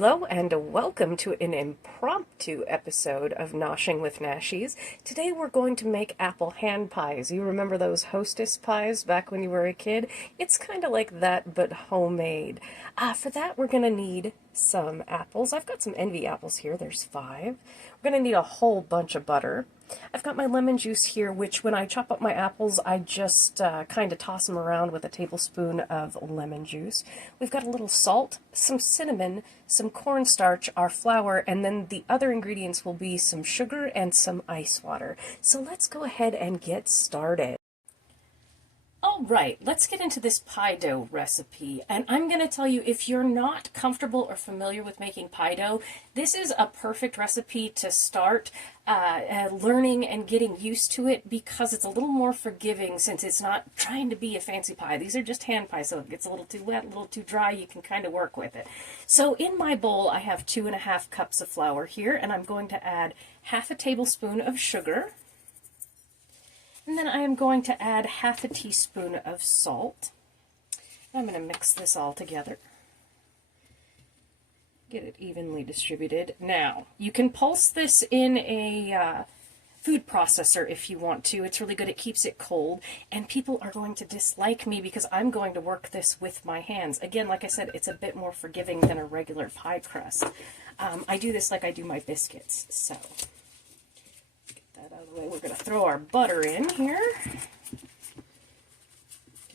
Hello and welcome to an impromptu episode of Noshing with Nashies. Today we're going to make apple hand pies. You remember those Hostess pies back when you were a kid? It's kind of like that, but homemade. For that we're going to need some apples. I've got some envy apples here. There's 5. We're going to need a whole bunch of butter. I've got my lemon juice here, which when I chop up my apples, I just kind of toss them around with a tablespoon of lemon juice. We've got a little salt, some cinnamon, some cornstarch, our flour, and then the other ingredients will be some sugar and some ice water. So let's go ahead and get started. All right, let's get into this pie dough recipe. And I'm going to tell you, if you're not comfortable or familiar with making pie dough, this is a perfect recipe to start learning and getting used to it, because it's a little more forgiving since it's not trying to be a fancy pie. These are just hand pies, so if it gets a little too wet, a little too dry, you can kind of work with it. So in my bowl, I have 2½ cups of flour here, and I'm going to add ½ tablespoon of sugar. And then I am going to add ½ teaspoon of salt. I'm going to mix this all together. Get it evenly distributed. Now, you can pulse this in a food processor if you want to. It's really good. It keeps it cold. And people are going to dislike me because I'm going to work this with my hands. Again, like I said, it's a bit more forgiving than a regular pie crust. I do this like I do my biscuits. So out of the way. We're going to throw our butter in here. Get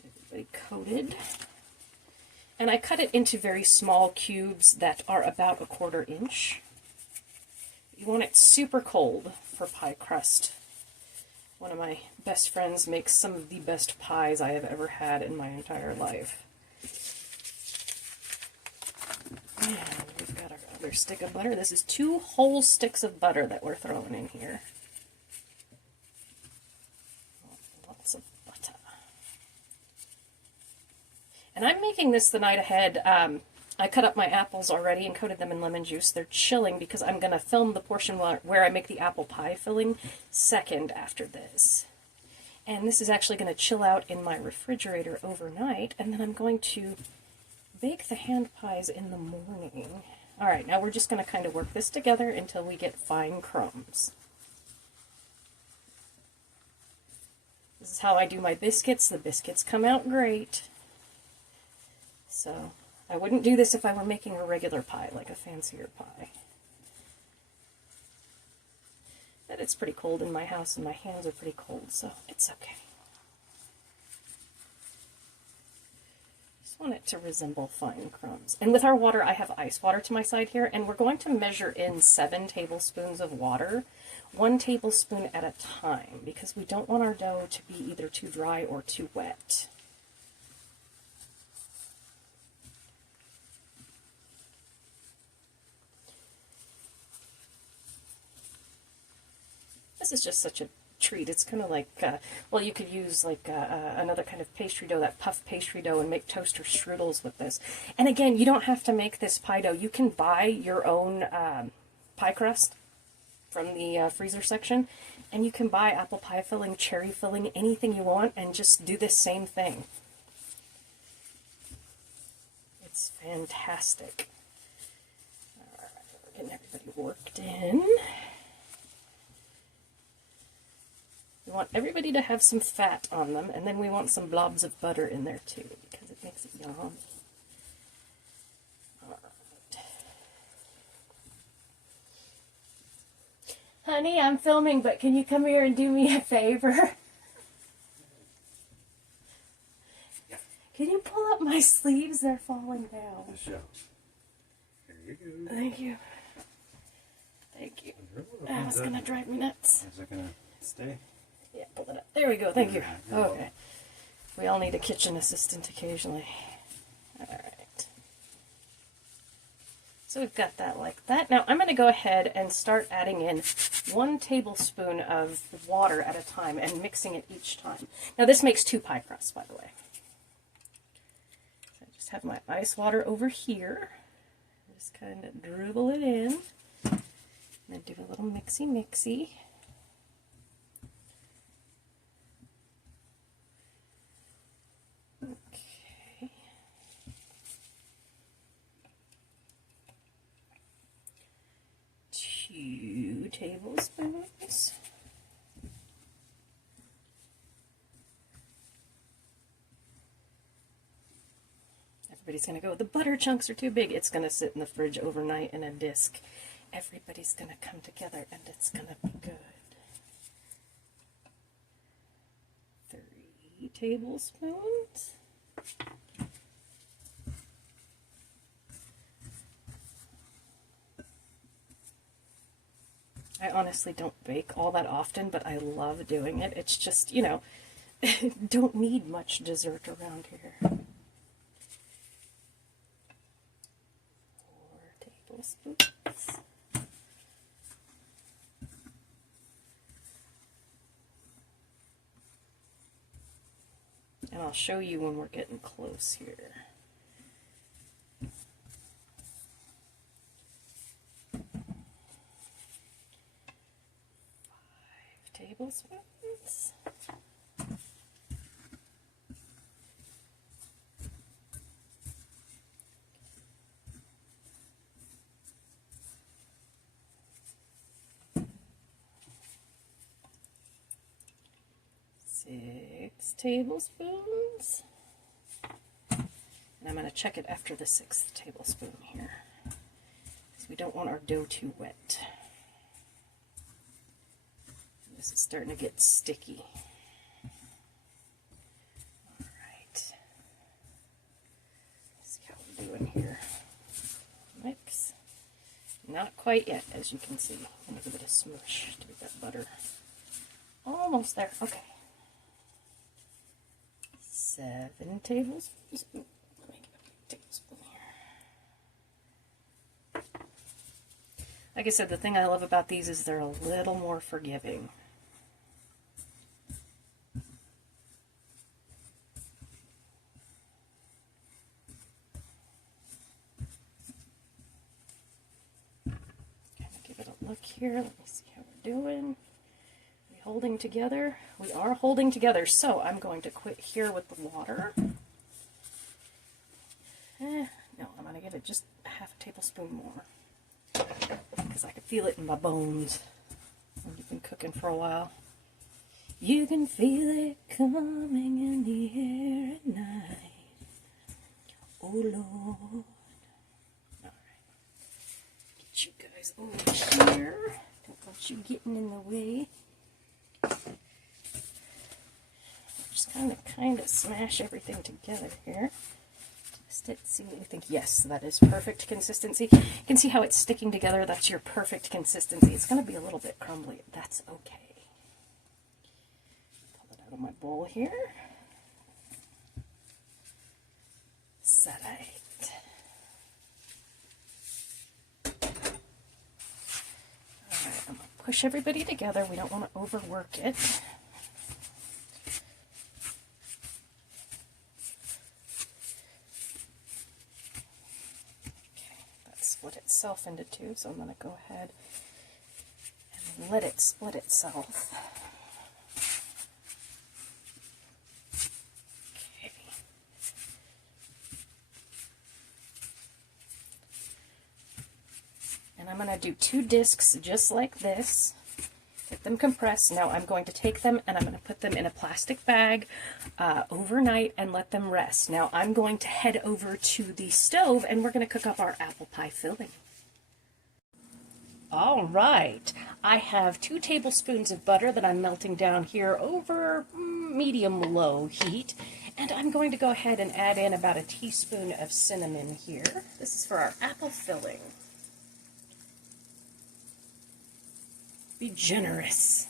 everybody coated. And I cut it into very small cubes that are about 1/4 inch. You want it super cold for pie crust. One of my best friends makes some of the best pies I have ever had in my entire life. And we've got our other stick of butter. This is 2 whole sticks of butter that we're throwing in here. Of butter. And I'm making this the night ahead. I cut up my apples already and coated them in lemon juice. They're chilling because I'm going to film the portion where I make the apple pie filling second after this. And this is actually going to chill out in my refrigerator overnight, and then I'm going to bake the hand pies in the morning. Alright, now we're just going to kind of work this together until we get fine crumbs. This is how I do my biscuits. The biscuits come out great. So I wouldn't do this if I were making a regular pie, like a fancier pie. But it's pretty cold in my house and my hands are pretty cold, so it's okay. Just want it to resemble fine crumbs. And with our water, I have ice water to my side here, and we're going to measure in 7 tablespoons of water. 1 tablespoon at a time, because we don't want our dough to be either too dry or too wet. This is just such a treat. It's kind of like, well, you could use like another kind of pastry dough, that puff pastry dough, and make toaster strudels with this. And again, you don't have to make this pie dough. You can buy your own pie crust from the freezer section, and you can buy apple pie filling, cherry filling, anything you want, and just do this same thing. It's fantastic. Alright, we're getting everybody worked in. We want everybody to have some fat on them, and then we want some blobs of butter in there too, because it makes it yummy. Honey, I'm filming, but can you come here and do me a favor? Yeah. Can you pull up my sleeves? They're falling down. Here you go. Thank you. Thank you. That was going to drive me nuts. Is it going to stay? Yeah, pull it up. There we go. Thank you. Okay. We all need a kitchen assistant occasionally. Alright. So we've got that like that. Now I'm going to go ahead and start adding in 1 tablespoon of water at a time and mixing it each time. Now this makes 2 pie crusts, by the way. So I just have my ice water over here. Just kind of dribble it in. And then do a little mixy-mixy. Okay. tablespoons. Everybody's going to go, the butter chunks are too big. It's going to sit in the fridge overnight in a disc. Everybody's going to come together and it's going to be good. 3 tablespoons. I honestly don't bake all that often, but I love doing it. It's just, you know, don't need much dessert around here. 4 tablespoons. And I'll show you when we're getting close here. 5 tablespoons. 6 tablespoons. And I'm going to check it after the 6th tablespoon here, because we don't want our dough too wet. This is starting to get sticky. All right. See how we're doing here. Mix. Not quite yet, as you can see. I'm going to give it a smoosh to get that butter. Almost there. Okay. 7 tablespoons. Let me get a big tablespoon here. Like I said, the thing I love about these is they're a little more forgiving. Kind of give it a look here. Let me see how we're doing. Holding together? We are holding together, so I'm going to quit here with the water. No, I'm going to give it just a half a tablespoon more, because I can feel it in my bones when you've been cooking for a while. You can feel it coming in the air at night. Oh Lord. Alright. Get you guys over here. Don't want you getting in the way. Just kind of smash everything together here. Test it, see what you think. Yes, that is perfect consistency. You can see how it's sticking together. That's your perfect consistency. It's going to be a little bit crumbly. That's okay. Pull it out of my bowl here. Set it. Alright, I'm going to push everybody together. We don't want to overwork it. Split itself into 2, so I'm going to go ahead and let it split itself. Okay. And I'm going to do 2 discs just like this. Get them compressed. Now I'm going to take them and I'm going to put them in a plastic bag overnight and let them rest. Now I'm going to head over to the stove and we're going to cook up our apple pie filling. All right, I have 2 tablespoons of butter that I'm melting down here over medium-low heat. And I'm going to go ahead and add in about a teaspoon of cinnamon here. This is for our apple filling. Be generous.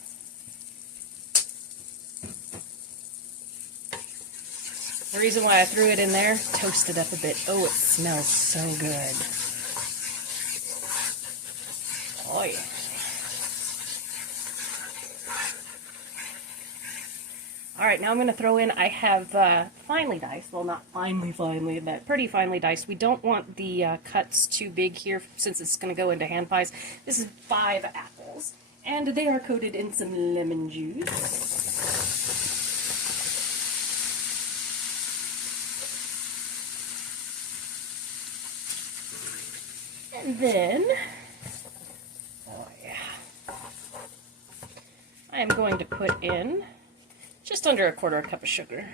The reason why I threw it in there, toast it up a bit. Oh, it smells so good. Oh, yeah. All right, now I'm going to throw in, I have finely diced, well, not finely, but pretty finely diced. We don't want the cuts too big here since it's going to go into hand pies. This is 5 apples. And they are coated in some lemon juice. And then, oh yeah, I am going to put in just under 1/4 cup of sugar.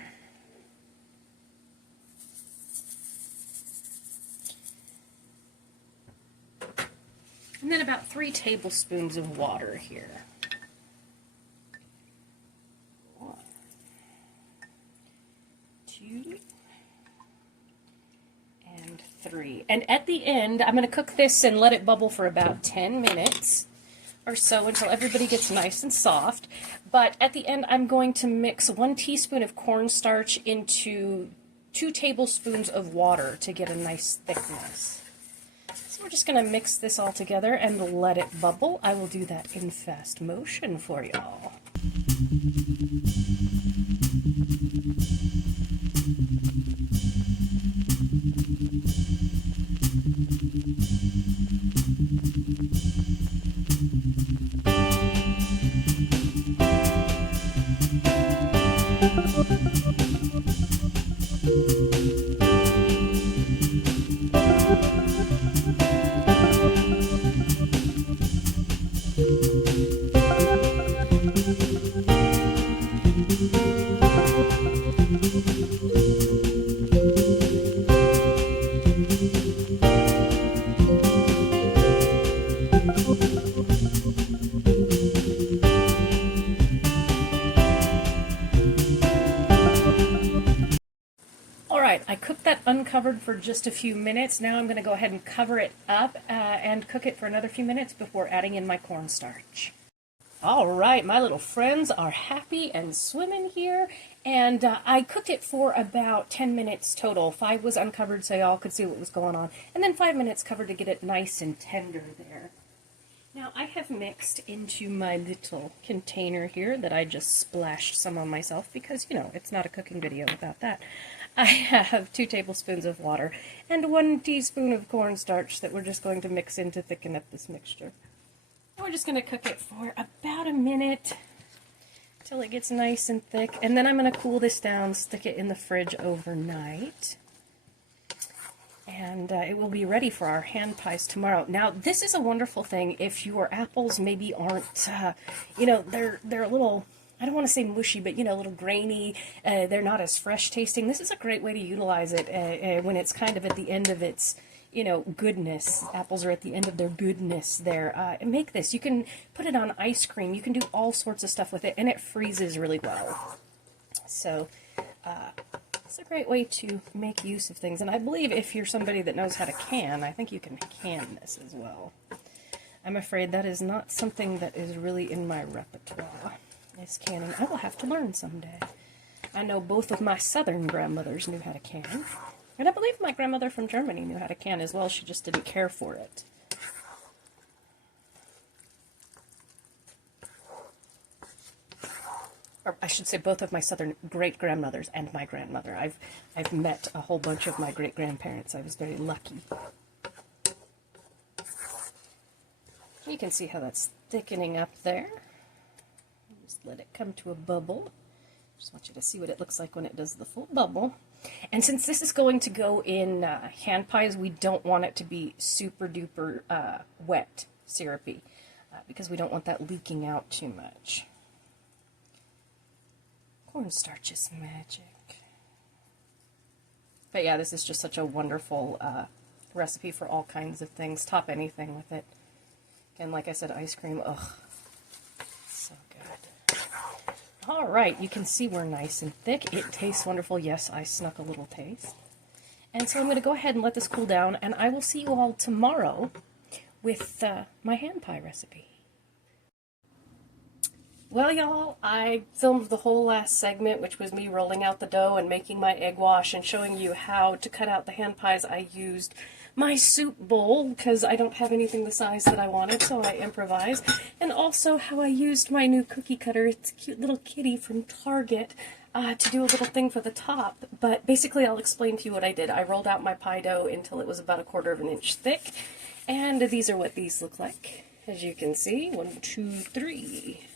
And then about 3 tablespoons of water here. 1, 2, and 3. And at the end, I'm going to cook this and let it bubble for about 10 minutes or so until everybody gets nice and soft. But at the end, I'm going to mix 1 teaspoon of cornstarch into 2 tablespoons of water to get a nice thickness. So we're just going to mix this all together and let it bubble. I will do that in fast motion for y'all. I cooked that uncovered for just a few minutes. Now I'm going to go ahead and cover it up and cook it for another few minutes before adding in my cornstarch. All right, my little friends are happy and swimming here, and I cooked it for about 10 minutes total. 5 was uncovered so y'all could see what was going on, and then 5 minutes covered to get it nice and tender there. Now I have mixed into my little container here that I just splashed some on myself because, you know, it's not a cooking video without that. I have 2 tablespoons of water and 1 teaspoon of cornstarch that we're just going to mix in to thicken up this mixture. And we're just going to cook it for about a minute till it gets nice and thick, and then I'm going to cool this down, stick it in the fridge overnight. And it will be ready for our hand pies tomorrow. Now, this is a wonderful thing if your apples maybe aren't, you know, they're a little, I don't want to say mushy, but, you know, a little grainy. They're not as fresh tasting. This is a great way to utilize it when it's kind of at the end of its, you know, goodness. Apples are at the end of their goodness there. Make this. You can put it on ice cream. You can do all sorts of stuff with it, and it freezes really well. So, it's a great way to make use of things, and I believe if you're somebody that knows how to can, I think you can can this as well. I'm afraid that is not something that is really in my repertoire, is canning. I will have to learn someday. I know both of my southern grandmothers knew how to can, and I believe my grandmother from Germany knew how to can as well, she just didn't care for it. Or I should say both of my southern great-grandmothers and my grandmother. I've met a whole bunch of my great-grandparents. I was very lucky. You can see how that's thickening up there. Just let it come to a bubble. Just want you to see what it looks like when it does the full bubble. And since this is going to go in hand pies, we don't want it to be super-duper wet, syrupy, because we don't want that leaking out too much. Cornstarch is magic. But yeah, this is just such a wonderful recipe for all kinds of things. Top anything with it. And like I said, ice cream, ugh, so good. All right, you can see we're nice and thick. It tastes wonderful. Yes, I snuck a little taste. And so I'm going to go ahead and let this cool down, and I will see you all tomorrow with my hand pie recipe. Well, y'all, I filmed the whole last segment, which was me rolling out the dough and making my egg wash and showing you how to cut out the hand pies. I used my soup bowl because I don't have anything the size that I wanted, so I improvised. And also how I used my new cookie cutter. It's a cute little kitty from Target to do a little thing for the top. But basically, I'll explain to you what I did. I rolled out my pie dough until it was about 1/4 of an inch thick. And these are what these look like. As you can see, 1, 2, 3...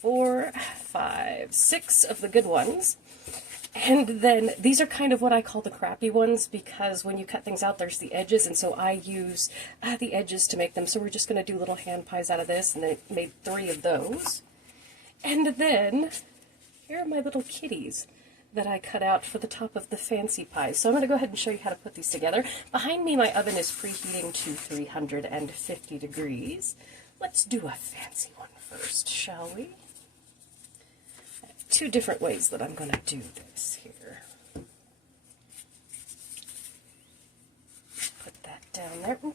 4, 5, 6 of the good ones. And then these are kind of what I call the crappy ones because when you cut things out, there's the edges, and so I use the edges to make them. So we're just going to do little hand pies out of this, and I made 3 of those. And then, here are my little kitties that I cut out for the top of the fancy pies. So I'm going to go ahead and show you how to put these together. Behind me, my oven is preheating to 350 degrees. Let's do a fancy one first, shall we? I have two different ways that I'm going to do this here. Put that down there. Ooh.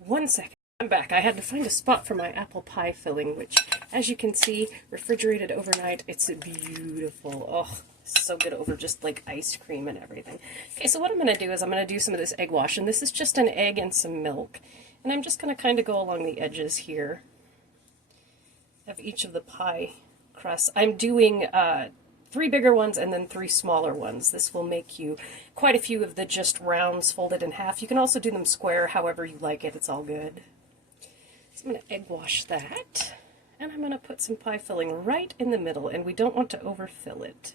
1 second. I'm back. I had to find a spot for my apple pie filling, which, as you can see, refrigerated overnight. It's beautiful. Oh, so good over just like ice cream and everything. Okay, so what I'm going to do is I'm going to do some of this egg wash, and this is just an egg and some milk. And I'm just going to kind of go along the edges here of each of the pie crusts. I'm doing 3 bigger ones and then 3 smaller ones. This will make you quite a few of the just rounds folded in half. You can also do them square, however you like it. It's all good. So I'm going to egg wash that, and I'm going to put some pie filling right in the middle, and we don't want to overfill it.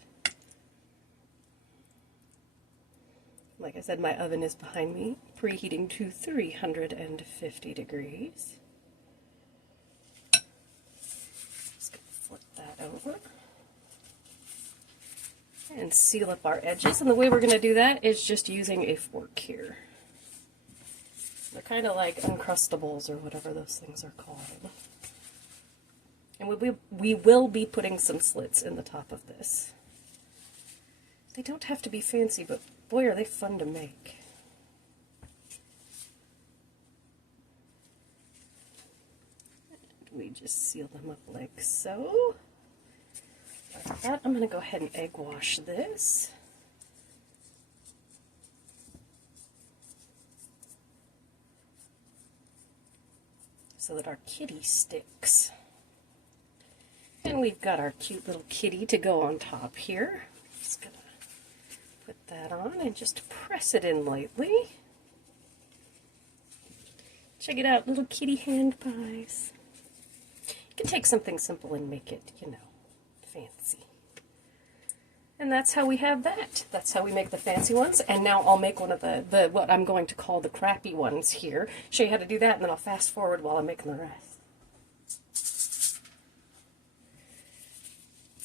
Like I said, my oven is behind me, preheating to 350 degrees. Just going to flip that over and seal up our edges, and the way we're going to do that is just using a fork here. They're kind of like Uncrustables or whatever those things are called. And we will be putting some slits in the top of this. They don't have to be fancy, but boy are they fun to make. And we just seal them up like so. Like that. I'm going to go ahead and egg wash this. So that our kitty sticks. And we've got our cute little kitty to go on top here. Just gonna put that on and just press it in lightly. Check it out, little kitty hand pies. You can take something simple and make it, you know, fancy. And that's how we have that. That's how we make the fancy ones. And now I'll make one of the what I'm going to call the crappy ones here. Show you how to do that, and then I'll fast forward while I'm making the rest.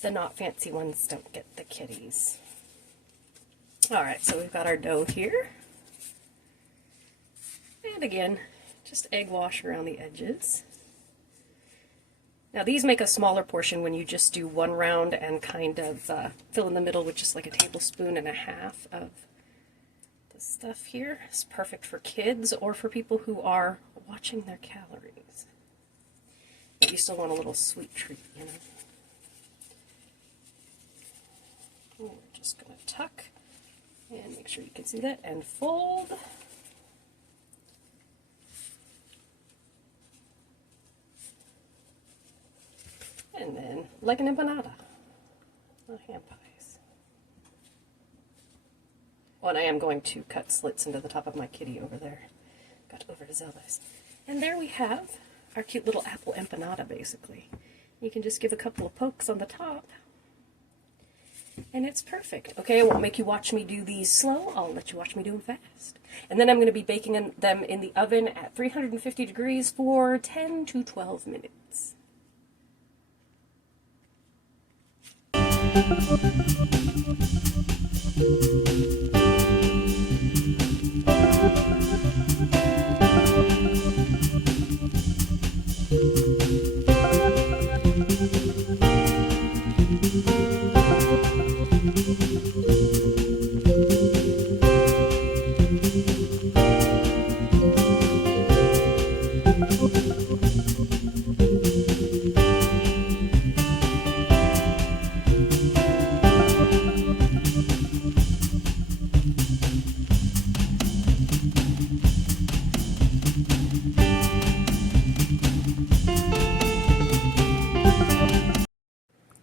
The not fancy ones don't get the kitties. Alright, so we've got our dough here. And again, just egg wash around the edges. Now these make a smaller portion when you just do one round and kind of fill in the middle with just like a tablespoon and a half of the stuff here. It's perfect for kids or for people who are watching their calories. But you still want a little sweet treat, you know. And we're just going to tuck and make sure you can see that and fold. And then, like an empanada, hand pies. Oh, and I am going to cut slits into the top of my kitty over there. Got overzealous. And there we have our cute little apple empanada, basically. You can just give a couple of pokes on the top, and it's perfect. Okay, I won't make you watch me do these slow. I'll let you watch me do them fast. And then I'm going to be baking them in the oven at 350 degrees for 10 to 12 minutes.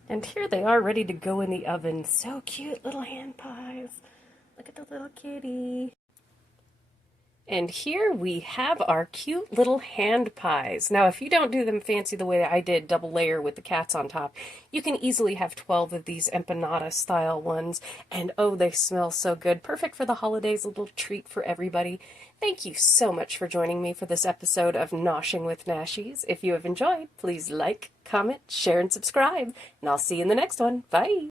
And here they are ready to go in the oven. So cute, little hand pies. Look at the little kitty. And here we have our cute little hand pies. Now, if you don't do them fancy the way I did, double layer with the cats on top, you can easily have 12 of these empanada style ones. And oh, they smell so good. Perfect for the holidays, a little treat for everybody. Thank you so much for joining me for this episode of Noshing with Nashies. If you have enjoyed, please like, comment, share, and subscribe. And I'll see you in the next one. Bye!